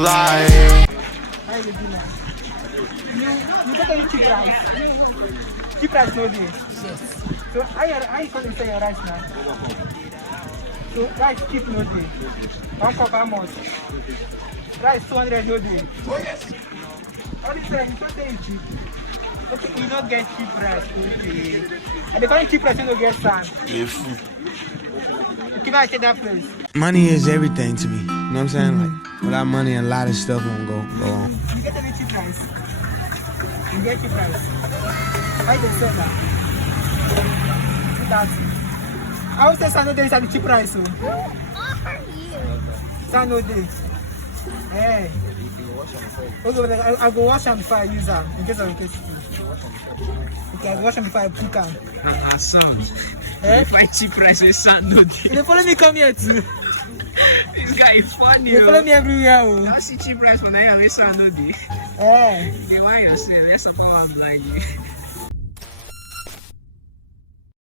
life. Hi, Medina. You got any cheap rice? Cheap rice no dey. Yes. So how you come sell your rice now? So rice cheap no dey. One cup how much? Rice 200 no dey. Oh yes. All this rice you say cheap. Okay, you not get cheap rice. Okay. And they call it cheap rice, you no get sand. Can I take that place? Money is everything to me. You know what I'm saying? Like, without money, a lot of stuff won't go on. You get any cheap rice? You get cheap rice? Why they sell that? 2,000. I would say sand no dey inside the cheap rice. So. Sand no dey. Hey. Okay, I go wash them before I use them in case of electricity. Okay, I go wash them before I cook them. Sound. Eh? If I cheap price, they sound no day. They follow me come here too. This guy is funny. They follow me everywhere. Oh. Now see cheap price for now, they sound no day. Eh? They want yourself, let's support one blind.